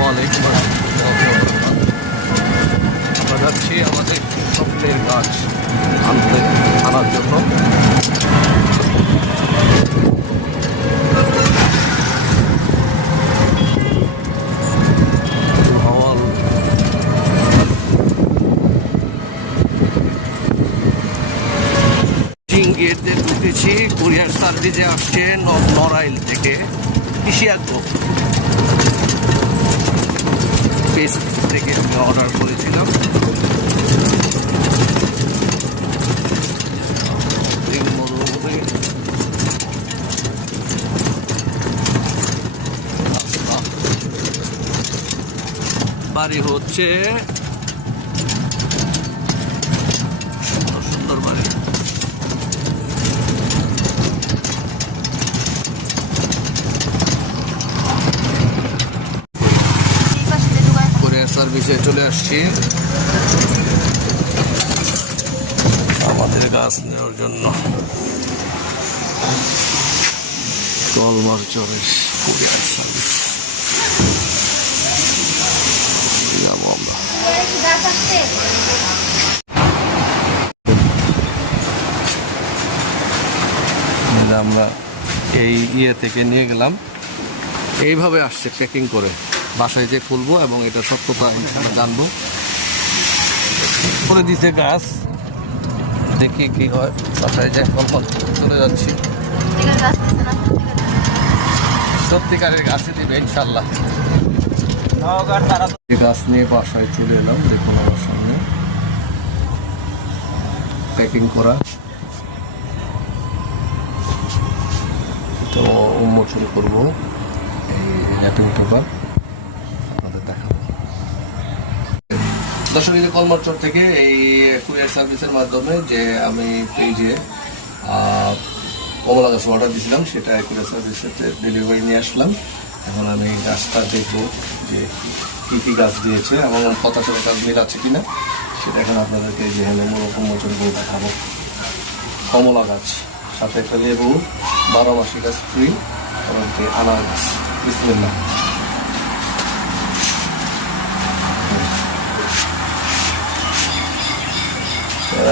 আসসালামু আলাইকুম ওয়া রাহমাতুল্লাহ। আমরা যাচ্ছি আমাদের স্বপ্নের গাছ আনার জন্য। গেট দিয়ে ঢুকেছি। কুরিয়ার সার্ভিসে আসছে নড়াইল থেকে ইশিয়াগ্রো পেজ থেকে আমি অর্ডার করেছিলাম। বাড়ি হচ্ছে সুন্দর বাড়ি। সার্ভিসে চলে আসছি আমাদের গাছ নেওয়ার জন্য। কলমার চরের কুরিয়ার সার্ভিস যাবো আমরা। আমরা এই থেকে নিয়ে গেলাম, এইভাবে আসছে প্যাকিং করে। বাসায় যে খুলবো এবং এটা সত্যতা আমরা জানবো। করে দিতে গাছ, দেখি কি হয়। বাসায় যে চলে যাচ্ছি, সত্যিকারের গাছে দিবে ইনশাল্লাহ। গাছ নিয়ে বাসায় চলে এলাম। দেখুন আমার সামনে প্যাকিং করা, তো উন্মোচন করবো এই র্যাপিং পেপার। দর্শক, কলমারচর থেকে এই কুরিয়ার সার্ভিসের মাধ্যমে যে আমি পেজে কমলা গাছ অর্ডার দিয়েছিলাম, সেটা কুরিয়ার সার্ভিসের ডেলিভারি নিয়ে আসলাম। এখন আমি গাছটা দেখবো যে কী কী গাছ দিয়েছে এবং কথার সাথে গাছ মিল আছে কিনা, সেটা এখন আপনাদেরকে যে উন্মোচন করে দেখাবো। কমলা গাছ, সাথে একটা লেবু, 12 মাসি গাছ ফ্রি, এবং আনার গাছ। বিসমিল্লাহ।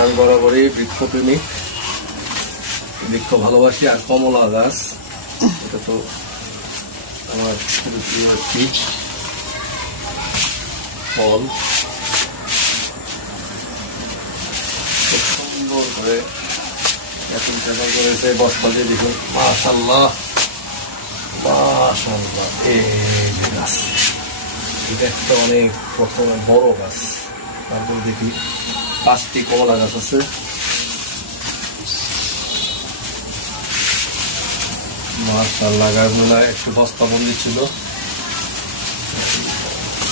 আমি বরাবরই বৃক্ষপ্রেমিক, বৃক্ষ ভালোবাসি। আর কমলা গাছ, এটা তো আমার খুবই প্রিয় একটি ফল। খুব সুন্দর করে এখন প্যাকিং করেছে বস্তা দিয়ে। দেখুন, মাশাআল্লাহ মাশাআল্লাহ। এই যে গাছ, এটা একটা অনেক প্রথমে বড় গাছ। তারপরে দেখি 5টি কমলা গাছ আছে। মাশাআল্লাহ, গাছগুলা একটু বস্তাবন্দি ছিল।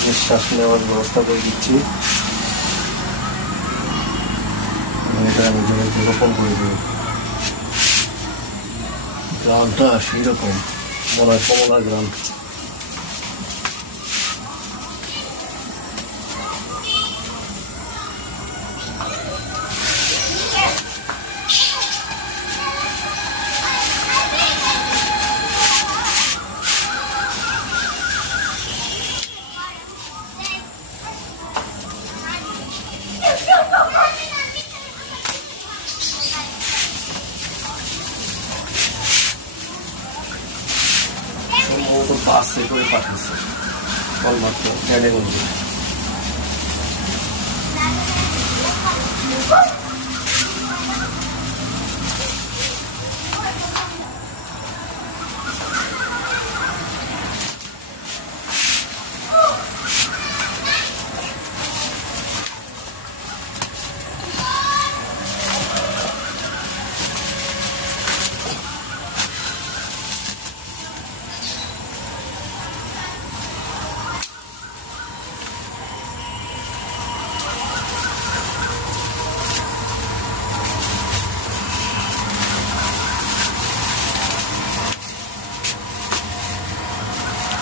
নিঃশ্বাস নেওয়ার ব্যবস্থা করে দিচ্ছি। এটা আমি জমিতে রোপণ করে দিই। গ্রামটা সেরকম মনে হয় কমলা গ্রাম। বাসে করে পাঠিয়েছে কলমাত্র ক্যাডেগঞ্জে।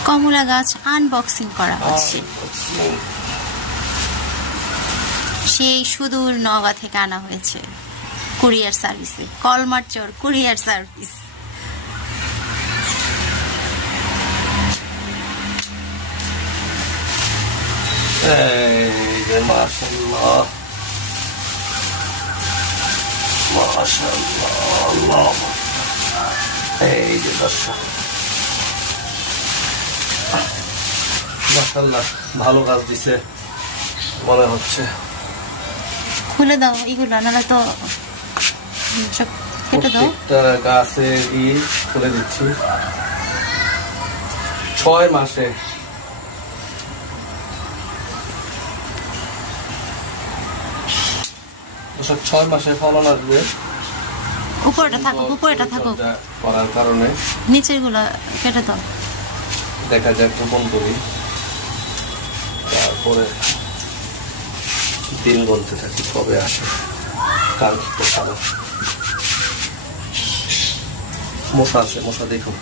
কমলা গাছ আনবক্সিং করা হচ্ছে। সেই সুদূর নওগাঁ থেকে আনা হয়েছে কুরিয়ার সার্ভিসে। কলমারচর কুরিয়ার সার্ভিস। এই যে মাশাআল্লাহ মাশাআল্লাহ আল্লাহ, এই যে দর্শক মাশাআল্লাহ ভালো কাজ দিছে মনে হচ্ছে। খুলে দাও এগুলো, নাহলে তো সব কেটে দাও। প্রত্যেকটা গাছের খুলে দিচ্ছি 6 মাসে। দর্শক 6 মাসে ফলন আসবে উপরেটা থাকুক, উপরেটা থাকুক, পরিচর্যা করার কারণে। নিচের গুলো কেটে দাও। দেখা যাক রোপণ করি, তারপরে দিন গুনতে থাকি কবে আসে কাঙ্ক্ষিত ফলন। মশা আছে, মশা দেখুন।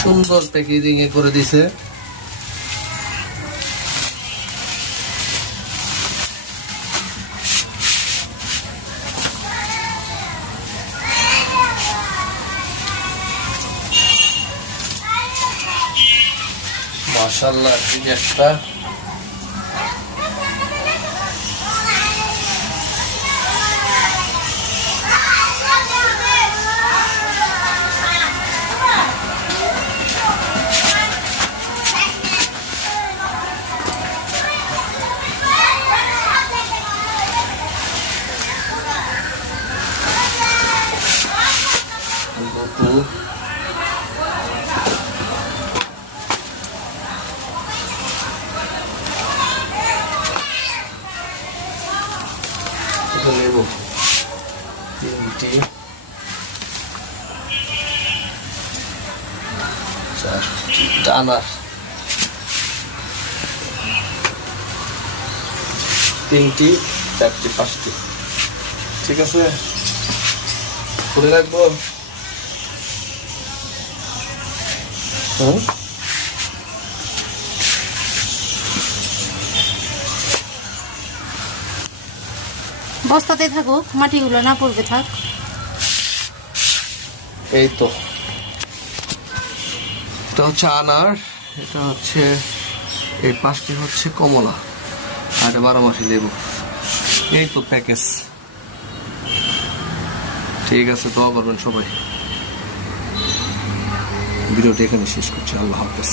সুন্দর প্যাকেজিং এ করে দিছে। মাশাআল্লাহ, এই যে একটা লেবু 3টি 4টি দানা 3টি 4টি 5টি। ঠিক আছে, খুলে রাখবো। বস্তাতে থাকুক, মাটিগুলো না পড়বে থাক। এই তো, এটা হচ্ছে আনার, এটা হচ্ছে এই 5টি হচ্ছে কমলা, আর এটা 12 মাসি লেবু। এই তো প্যাকেজ। ঠিক আছে, দোয়া করবেন সবাই। ভিডিওটি এখানে শেষ করছি। আল্লাহ হাফেজ।